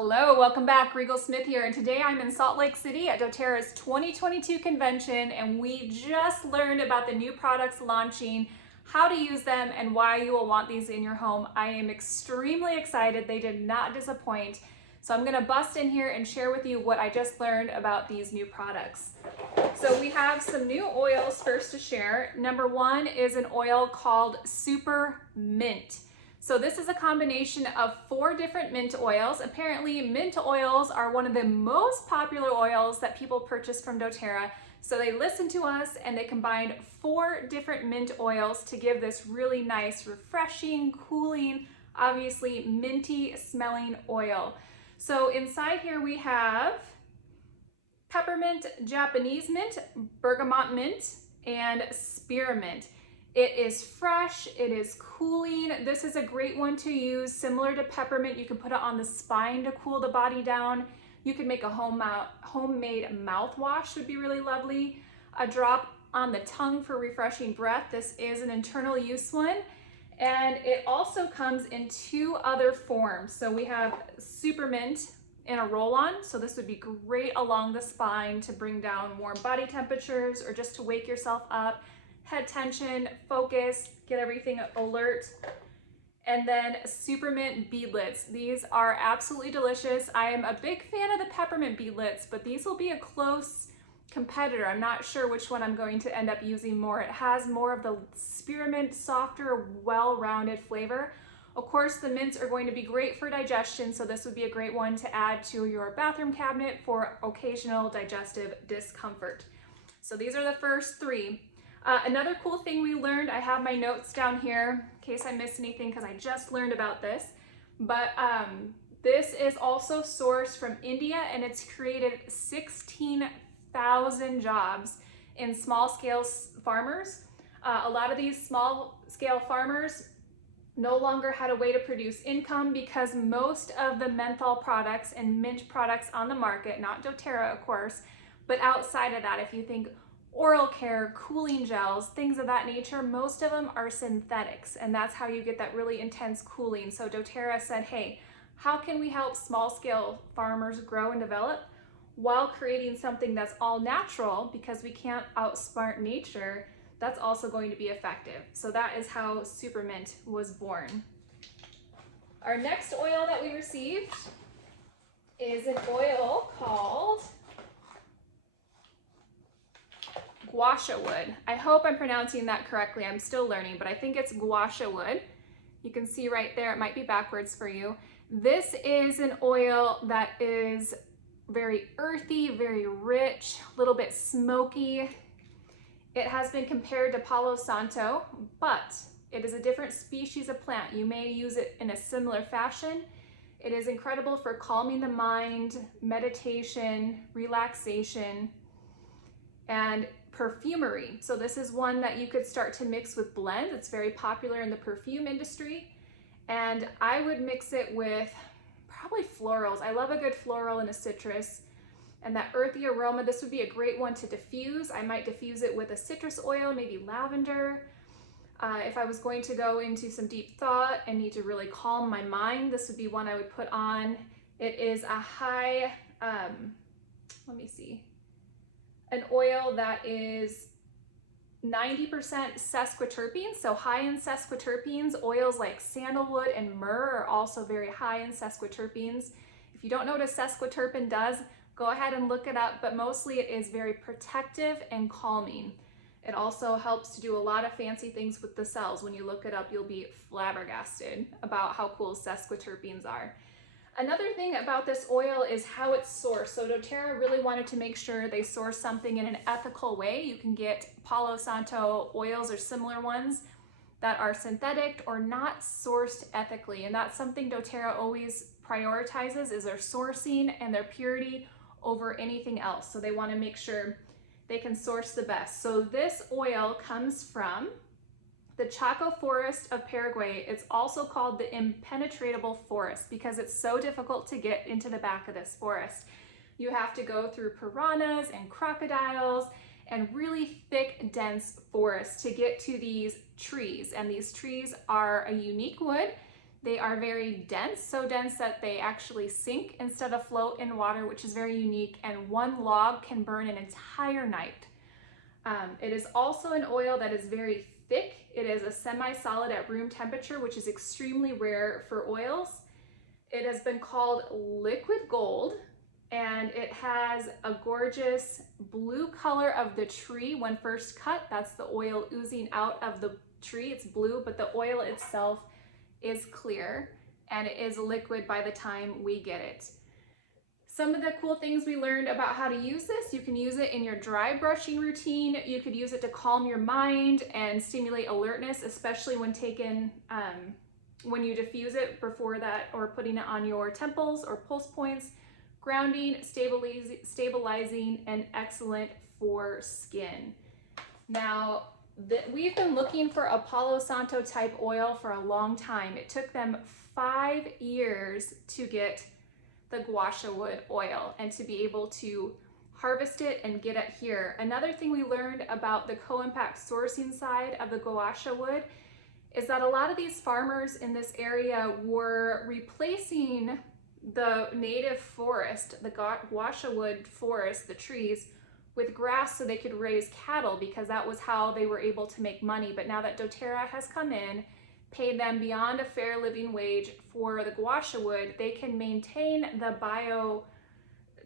Hello, welcome back. Regal Smith here, and today I'm in Salt Lake City at doTERRA's 2022 convention, and we just learned about the new products launching, how to use them, and why you will want these in your home. I am extremely excited. They did not disappoint. So I'm gonna bust in here and share with you what I just learned about these new products. So we have some new oils first to share. Number one is an oil called Super Mint. So this is a combination of 4 different mint oils. Apparently mint oils are one of the most popular oils that people purchase from doTERRA. So they listened to us and they combined 4 different mint oils to give this really nice, refreshing, cooling, obviously minty smelling oil. So inside here we have peppermint, Japanese mint, bergamot mint, and spearmint. It is fresh, it is cooling. This is a great one to use, similar to peppermint. You can put it on the spine to cool the body down. You can make a homemade mouthwash, would be really lovely. A drop on the tongue for refreshing breath. This is an internal use one. And it also comes in 2 other forms. So we have Super Mint in a roll-on. So this would be great along the spine to bring down warm body temperatures or just to wake yourself up. Head tension, focus, get everything alert. And then Super Mint beadlets. These are absolutely delicious. I am a big fan of the peppermint beadlets, but these will be a close competitor. I'm not sure which one I'm going to end up using more. It has more of the spearmint, softer, well-rounded flavor. Of course, the mints are going to be great for digestion, so this would be a great one to add to your bathroom cabinet for occasional digestive discomfort. So these are the first 3. Another cool thing we learned, I have my notes down here in case I miss anything because I just learned about this, but this is also sourced from India and it's created 16,000 jobs in small scale farmers. A lot of these small scale farmers no longer had a way to produce income because most of the menthol products and mint products on the market, not doTERRA of course, but outside of that, if you think oral care, cooling gels, things of that nature, most of them are synthetics, and that's how you get that really intense cooling. So doTERRA said, hey, how can we help small scale farmers grow and develop while creating something that's all natural, because we can't outsmart nature, that's also going to be effective. So that is how Super Mint was born. Our next oil that we received is an oil called Gua Sha Wood. I hope I'm pronouncing that correctly. I'm still learning, but I think it's Gua Sha Wood. You can see right there, it might be backwards for you. This is an oil that is very earthy, very rich, a little bit smoky. It has been compared to Palo Santo, but it is a different species of plant. You may use it in a similar fashion. It is incredible for calming the mind, meditation, relaxation, and perfumery. So this is one that you could start to mix with blends. It's very popular in the perfume industry. And I would mix it with probably florals. I love a good floral and a citrus. And that earthy aroma, this would be a great one to diffuse. I might diffuse it with a citrus oil, maybe lavender. If I was going to go into some deep thought and need to really calm my mind, this would be one I would put on. It is a high, let me see, an oil that is 90% sesquiterpenes, so high in sesquiterpenes. Oils like sandalwood and myrrh are also very high in sesquiterpenes. If you don't know what a sesquiterpene does, go ahead and look it up, but mostly it is very protective and calming. It also helps to do a lot of fancy things with the cells. When you look it up, you'll be flabbergasted about how cool sesquiterpenes are. Another thing about this oil is how it's sourced. So doTERRA really wanted to make sure they source something in an ethical way. You can get Palo Santo oils or similar ones that are synthetic or not sourced ethically. And that's something doTERRA always prioritizes, is their sourcing and their purity over anything else. So they want to make sure they can source the best. So this oil comes from the Chaco forest of Paraguay. It's also called the impenetrable forest because it's so difficult to get into the back of this forest. You have to go through piranhas and crocodiles and really thick, dense forests to get to these trees. And these trees are a unique wood. They are very dense, so dense that they actually sink instead of float in water, which is very unique, and one log can burn an entire night. It is also an oil that is very thick. It is a semi-solid at room temperature, which is extremely rare for oils. It has been called liquid gold, and it has a gorgeous blue color of the tree when first cut. That's the oil oozing out of the tree. It's blue, but the oil itself is clear, and it is liquid by the time we get it. Some of the cool things we learned about how to use this: you can use it in your dry brushing routine. You could use it to calm your mind and stimulate alertness, especially when taken, when you diffuse it before that, or putting it on your temples or pulse points. Grounding, stabilizing, and excellent for skin. Now, we've been looking for a Palo Santo type oil for a long time. It took them 5 years to get the Gua Sha Wood Oil and to be able to harvest it and get it here. Another thing we learned about the co-impact sourcing side of the Gua Sha Wood is that a lot of these farmers in this area were replacing the native forest, the Gua Sha Wood forest, the trees, with grass so they could raise cattle, because that was how they were able to make money. But now that doTERRA has come in, paid them beyond a fair living wage for the Gua Sha Wood, they can maintain the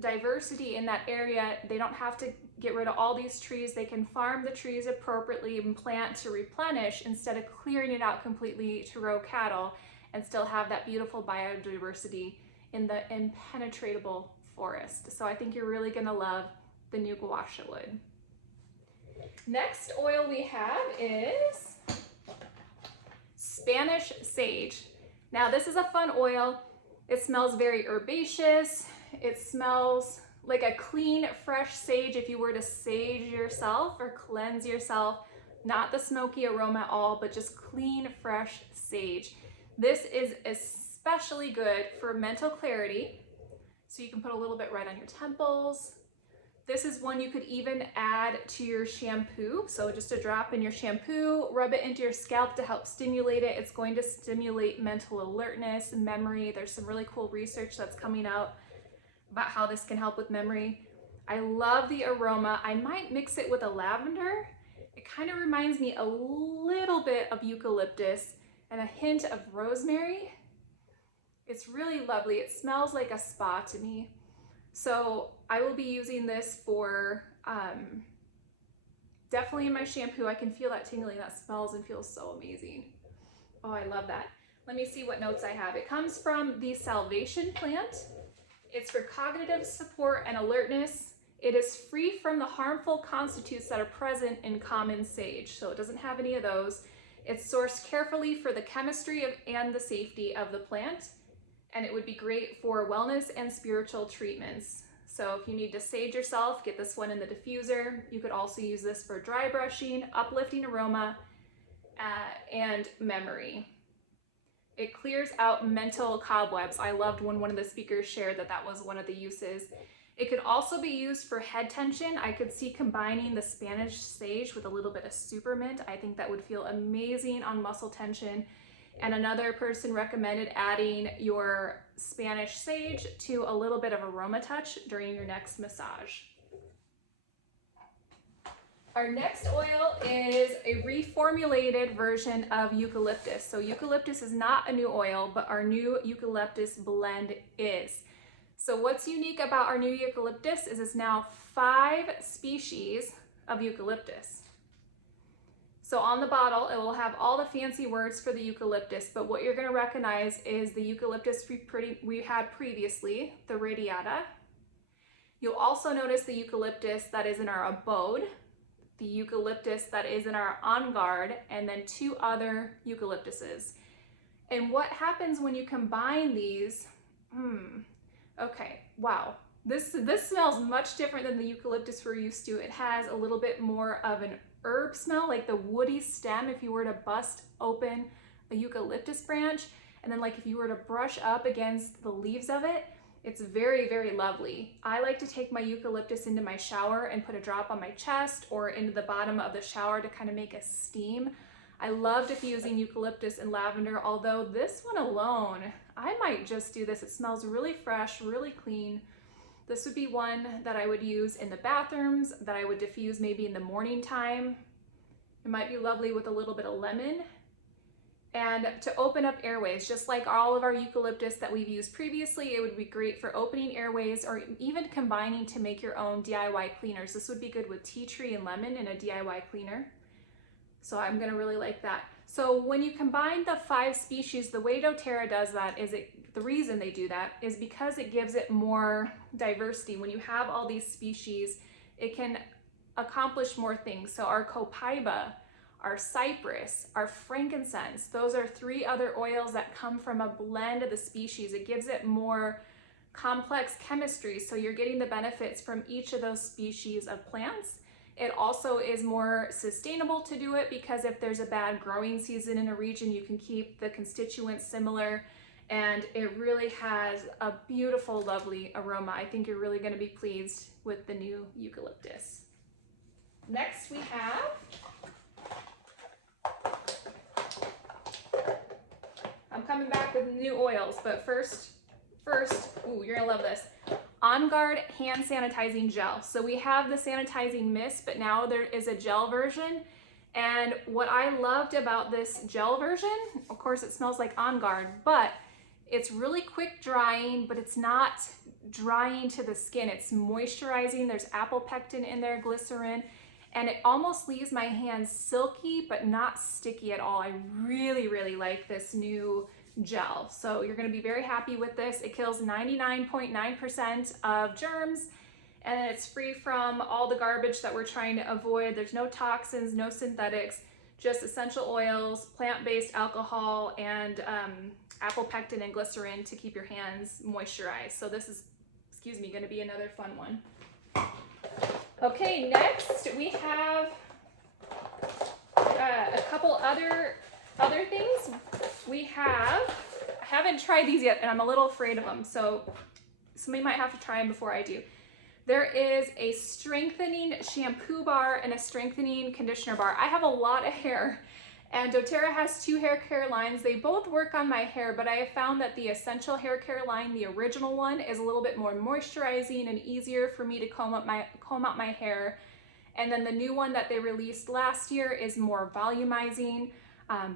biodiversity in that area. They don't have to get rid of all these trees. They can farm the trees appropriately and plant to replenish instead of clearing it out completely to row cattle, and still have that beautiful biodiversity in the impenetrable forest. So I think you're really gonna love the new Gua Sha Wood. Next oil we have is Spanish sage. Now this is a fun oil. It smells very herbaceous. It smells like a clean, fresh sage if you were to sage yourself or cleanse yourself. Not the smoky aroma at all, but just clean, fresh sage. This is especially good for mental clarity. So you can put a little bit right on your temples. This is one you could even add to your shampoo. So just a drop in your shampoo, rub it into your scalp to help stimulate it. It's going to stimulate mental alertness and memory. There's some really cool research that's coming out about how this can help with memory. I love the aroma. I might mix it with a lavender. It kind of reminds me a little bit of eucalyptus and a hint of rosemary. It's really lovely. It smells like a spa to me. So I will be using this for definitely in my shampoo. I can feel that tingling. That smells and feels so amazing. Oh, I love that. Let me see what notes I have. It comes from the salvation plant. It's for cognitive support and alertness. It is free from the harmful constituents that are present in common sage, so it doesn't have any of those. It's sourced carefully for the chemistry and the safety of the plant, and it would be great for wellness and spiritual treatments. So if you need to sage yourself, get this one in the diffuser. You could also use this for dry brushing, uplifting aroma, and memory. It clears out mental cobwebs. I loved when one of the speakers shared that that was one of the uses. It could also be used for head tension. I could see combining the Spanish sage with a little bit of supermint. I think that would feel amazing on muscle tension. And another person recommended adding your Spanish sage to a little bit of aroma touch during your next massage. Our next oil is a reformulated version of eucalyptus. So eucalyptus is not a new oil, but our new Eucalyptus Blend is. So what's unique about our new eucalyptus is it's now 5 species of eucalyptus. So on the bottle, it will have all the fancy words for the eucalyptus, but what you're going to recognize is the eucalyptus we had previously, the radiata. You'll also notice the eucalyptus that is in our abode, the eucalyptus that is in our on guard, and then 2 other eucalyptuses. And what happens when you combine these? Okay, wow. This smells much different than the eucalyptus we're used to. It has a little bit more of an herb smell, like the woody stem if you were to bust open a eucalyptus branch, and then like if you were to brush up against the leaves of it, it's very, very lovely. I like to take my eucalyptus into my shower and put a drop on my chest or into the bottom of the shower to kind of make a steam. I love diffusing eucalyptus and lavender, although this one alone, I might just do this. It smells really fresh, really clean. This would be one that I would use in the bathrooms, that I would diffuse maybe in the morning time. It might be lovely with a little bit of lemon. And to open up airways, just like all of our eucalyptus that we've used previously, it would be great for opening airways or even combining to make your own DIY cleaners. This would be good with tea tree and lemon in a DIY cleaner. So I'm gonna really like that. So when you combine the 5 species, the way doTERRA does that is the reason they do that is because it gives it more diversity. When you have all these species, it can accomplish more things. So our copaiba, our cypress, our frankincense, those are 3 other oils that come from a blend of the species. It gives it more complex chemistry, so you're getting the benefits from each of those species of plants. It also is more sustainable to do it because if there's a bad growing season in a region, you can keep the constituents similar, and it really has a beautiful, lovely aroma. I think you're really going to be pleased with the new eucalyptus. Next we have I'm coming back with new oils, but first, ooh, you're gonna love this. On Guard hand sanitizing gel. So we have the sanitizing mist, but now there is a gel version. And what I loved about this gel version, of course it smells like On Guard, but it's really quick drying, but it's not drying to the skin. It's moisturizing. There's apple pectin in there, glycerin, and it almost leaves my hands silky, but not sticky at all. I really, really like this new gel. So you're gonna be very happy with this. It kills 99.9% of germs, and it's free from all the garbage that we're trying to avoid. There's no toxins, no synthetics, just essential oils, plant-based alcohol, and apple pectin and glycerin to keep your hands moisturized. So this is, excuse me, gonna be another fun one. Okay, next we have a couple other things. I haven't tried these yet and I'm a little afraid of them, so somebody might have to try them before I do. There is a strengthening shampoo bar and a strengthening conditioner bar. I have a lot of hair, and doTERRA has 2 hair care lines. They both work on my hair, but I have found that the essential hair care line, the original one, is a little bit more moisturizing and easier for me to comb out my hair. And then the new one that they released last year is more volumizing,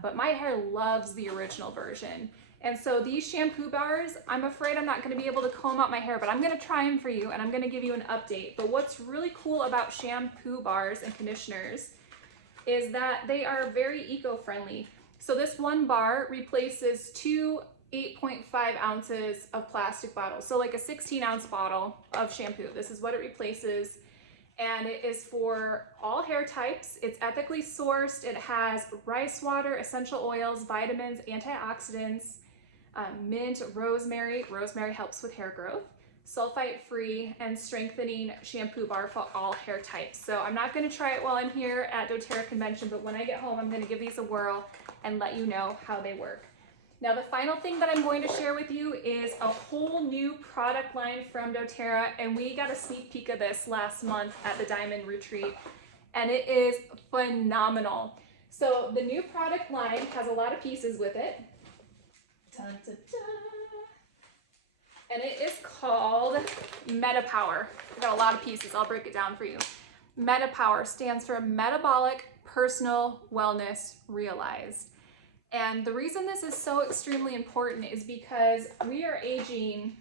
but my hair loves the original version. And so these shampoo bars, I'm afraid I'm not going to be able to comb out my hair, but I'm going to try them for you and I'm going to give you an update. But what's really cool about shampoo bars and conditioners is that they are very eco-friendly. So this one bar replaces 2 8.5 ounces of plastic bottles. So like a 16-ounce bottle of shampoo. This is what it replaces. And it is for all hair types. It's ethically sourced. It has rice water, essential oils, vitamins, antioxidants, mint, rosemary. Rosemary helps with hair growth. Sulfite-free and strengthening shampoo bar for all hair types. So I'm not going to try it while I'm here at doTERRA convention, but when I get home, I'm going to give these a whirl and let you know how they work. Now, the final thing that I'm going to share with you is a whole new product line from doTERRA, and we got a sneak peek of this last month at the Diamond Retreat, and it is phenomenal. So the new product line has a lot of pieces with it. Dun, dun, dun. And it is called MetaPWR. I've got a lot of pieces. I'll break it down for you. MetaPWR stands for Metabolic Personal Wellness Realized. And the reason this is so extremely important is because we are aging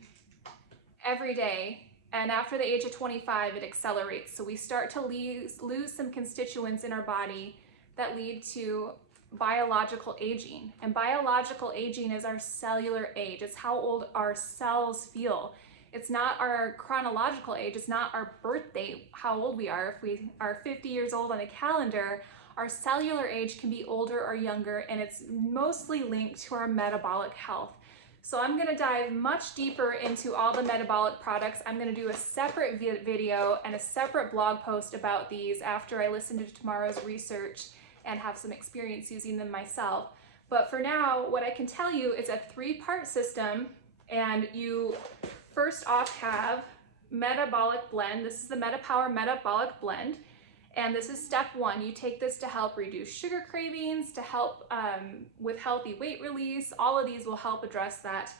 every day, and after the age of 25, it accelerates. So we start to lose some constituents in our body that lead to biological aging. And biological aging is our cellular age. It's how old our cells feel. It's not our chronological age. It's not our birth date, how old we are. If we are 50 years old on a calendar, our cellular age can be older or younger, and it's mostly linked to our metabolic health. So I'm gonna dive much deeper into all the metabolic products. I'm gonna do a separate video and a separate blog post about these after I listen to tomorrow's research and have some experience using them myself. But for now, what I can tell you is a 3-part system, and you first off have Metabolic Blend. This is the MetaPWR Metabolic Blend. And this is step 1. You take this to help reduce sugar cravings, to help with healthy weight release. All of these will help address that.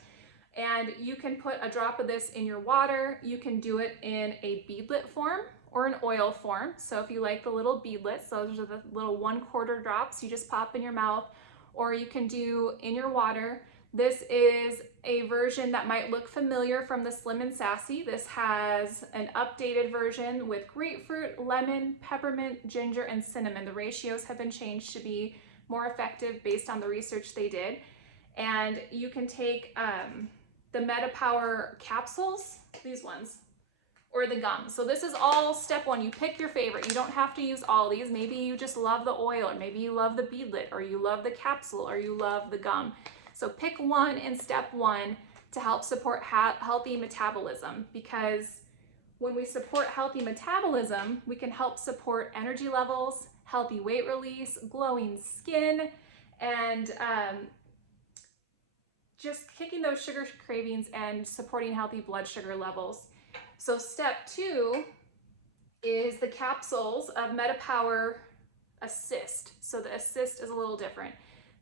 And you can put a drop of this in your water. You can do it in a beadlet form or an oil form. So if you like the little beadlets, those are the little 1/4 drops you just pop in your mouth, or you can do in your water. This is a version that might look familiar from the Slim and Sassy. This has an updated version with grapefruit, lemon, peppermint, ginger, and cinnamon. The ratios have been changed to be more effective based on the research they did. And you can take the MetaPWR capsules, these ones, or the gum. So this is all step 1. You pick your favorite. You don't have to use all these. Maybe you just love the oil, or maybe you love the beadlet, or you love the capsule, or you love the gum. So pick one in step 1 to help support healthy metabolism, because when we support healthy metabolism, we can help support energy levels, healthy weight release, glowing skin, and just kicking those sugar cravings and supporting healthy blood sugar levels. So step 2 is the capsules of MetaPWR Assist. So the Assist is a little different.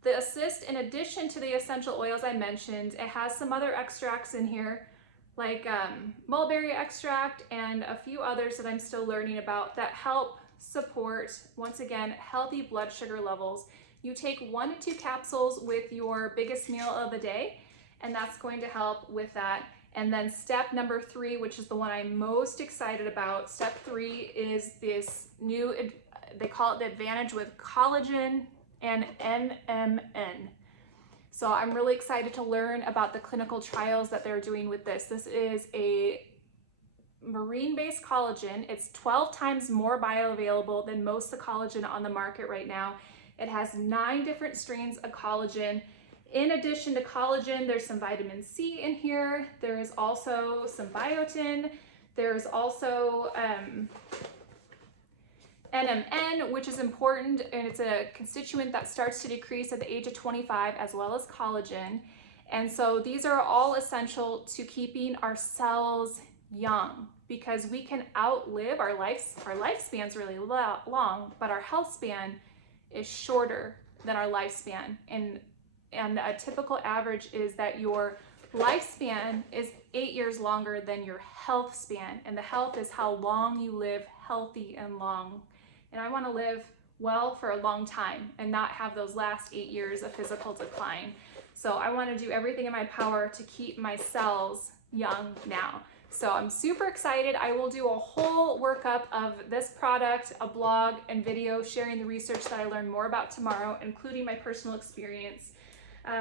The Assist, in addition to the essential oils I mentioned, it has some other extracts in here, like mulberry extract and a few others that I'm still learning about, that help support, once again, healthy blood sugar levels. You take 1 to 2 capsules with your biggest meal of the day, and that's going to help with that. And then step number 3, which is the one I'm most excited about, step 3 is this new, they call it the Advantage with Collagen and NMN. So I'm really excited to learn about the clinical trials that they're doing with this. This is a marine-based collagen. It's 12 times more bioavailable than most of the collagen on the market right now. It has 9 different strains of collagen. In addition to collagen, there's some vitamin C in here. There is also some biotin. There's also NMN, which is important, and it's a constituent that starts to decrease at the age of 25, as well as collagen. And so these are all essential to keeping our cells young, because we can outlive our lifespan's really long, but our health span is shorter than our lifespan. And a typical average is that your lifespan is 8 years longer than your health span. And the health is how long you live healthy and long. And I want to live well for a long time and not have those last 8 years of physical decline. So I want to do everything in my power to keep my cells young now. So I'm super excited. I will do a whole workup of this product, a blog and video sharing the research that I learned more about tomorrow, including my personal experience.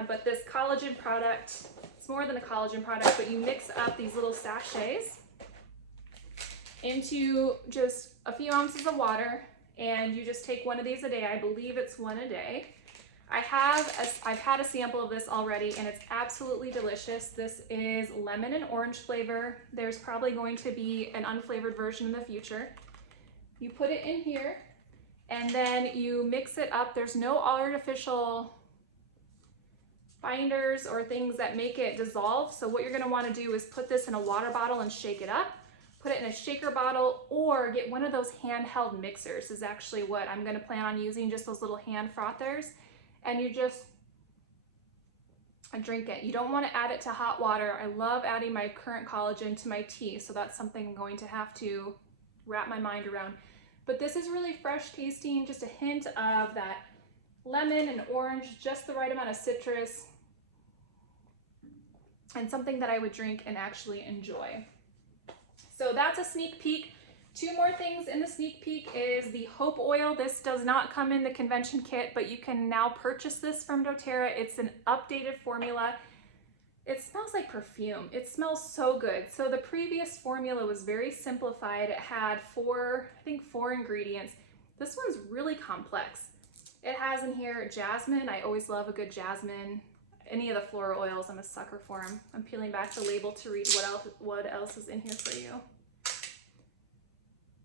But this collagen product, it's more than a collagen product, but you mix up these little sachets into just a few ounces of water, and you just take 1 of these a day. I believe it's 1 a day. I've had a sample of this already, and it's absolutely delicious. This is lemon and orange flavor. There's probably going to be an unflavored version in the future. You put it in here, and then you mix it up. There's no artificial binders or things that make it dissolve. So what you're gonna wanna do is put this in a water bottle and shake it up. Put it in a shaker bottle, or get one of those handheld mixers is actually what I'm gonna plan on using, just those little hand frothers. And you just drink it. You don't wanna add it to hot water. I love adding my current collagen to my tea, so that's something I'm going to have to wrap my mind around. But this is really fresh tasting, just a hint of that lemon and orange, just the right amount of citrus, and something that I would drink and actually enjoy. So that's a sneak peek. 2 more things in the sneak peek is the Hope Oil. This does not come in the convention kit, but you can now purchase this from doTERRA. It's an updated formula. It smells like perfume. It smells so good. So the previous formula was very simplified. It had 4 ingredients. This one's really complex. It has in here jasmine. I always love a good jasmine. Any of the floral oils, I'm a sucker for them. I'm peeling back the label to read what else is in here for you.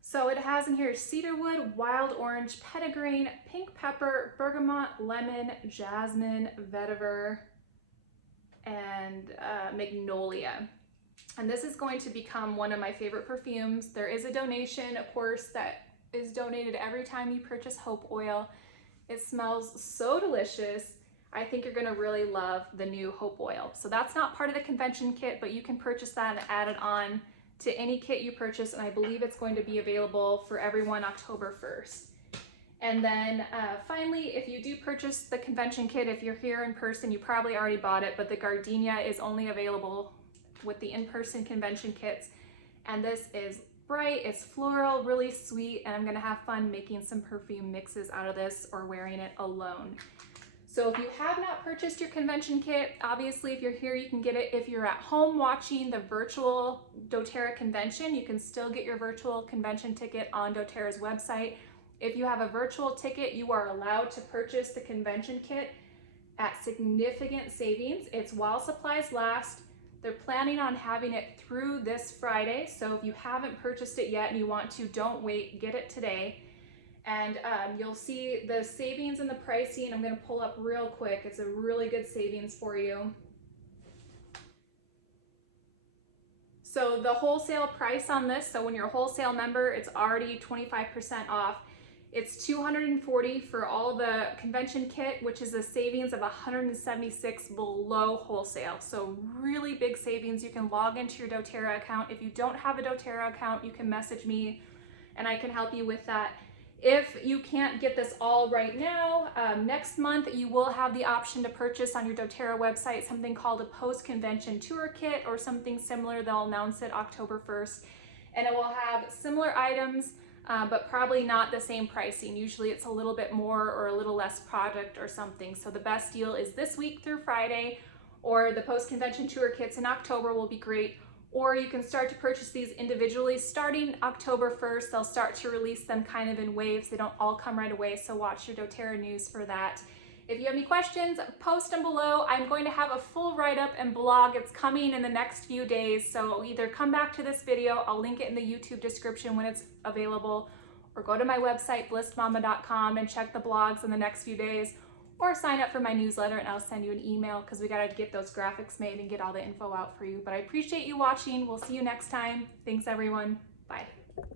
So it has in here cedarwood, wild orange, petitgrain, pink pepper, bergamot, lemon, jasmine, vetiver, and magnolia. And this is going to become one of my favorite perfumes. There is a donation, of course, that is donated every time you purchase Hope Oil. It smells so delicious. I think you're gonna really love the new Hope Oil. So that's not part of the convention kit, but you can purchase that and add it on to any kit you purchase, and I believe it's going to be available for everyone October 1st. And then finally, if you do purchase the convention kit, if you're here in person, you probably already bought it, but the gardenia is only available with the in-person convention kits. And this is bright, it's floral, really sweet, and I'm gonna have fun making some perfume mixes out of this or wearing it alone. So if you have not purchased your convention kit, obviously if you're here, you can get it. If you're at home watching the virtual doTERRA convention, you can still get your virtual convention ticket on doTERRA's website. If you have a virtual ticket, you are allowed to purchase the convention kit at significant savings. It's while supplies last. They're planning on having it through this Friday. So if you haven't purchased it yet and you want to, don't wait, get it today. And you'll see the savings and the pricing. I'm gonna pull up real quick. It's a really good savings for you. So the wholesale price on this, so when you're a wholesale member, it's already 25% off. It's $240 for all the convention kit, which is a savings of $176 below wholesale. So really big savings. You can log into your doTERRA account. If you don't have a doTERRA account, you can message me and I can help you with that. If you can't get this all right now, next month you will have the option to purchase on your doTERRA website something called a post-convention tour kit or something similar. They'll announce it October 1st. And it will have similar items, but probably not the same pricing. Usually it's a little bit more or a little less product or something. So the best deal is this week through Friday, or the post-convention tour kits in October will be great. Or you can start to purchase these individually starting October 1st. They'll start to release them kind of in waves. They don't all come right away, so watch your doTERRA news for that. If you have any questions, post them below. I'm going to have a full write-up and blog. It's coming in the next few days, so either come back to this video, I'll link it in the YouTube description when it's available, or go to my website, blissmama.com, and check the blogs in the next few days, or sign up for my newsletter and I'll send you an email because we gotta get those graphics made and get all the info out for you. But I appreciate you watching. We'll see you next time. Thanks everyone. Bye.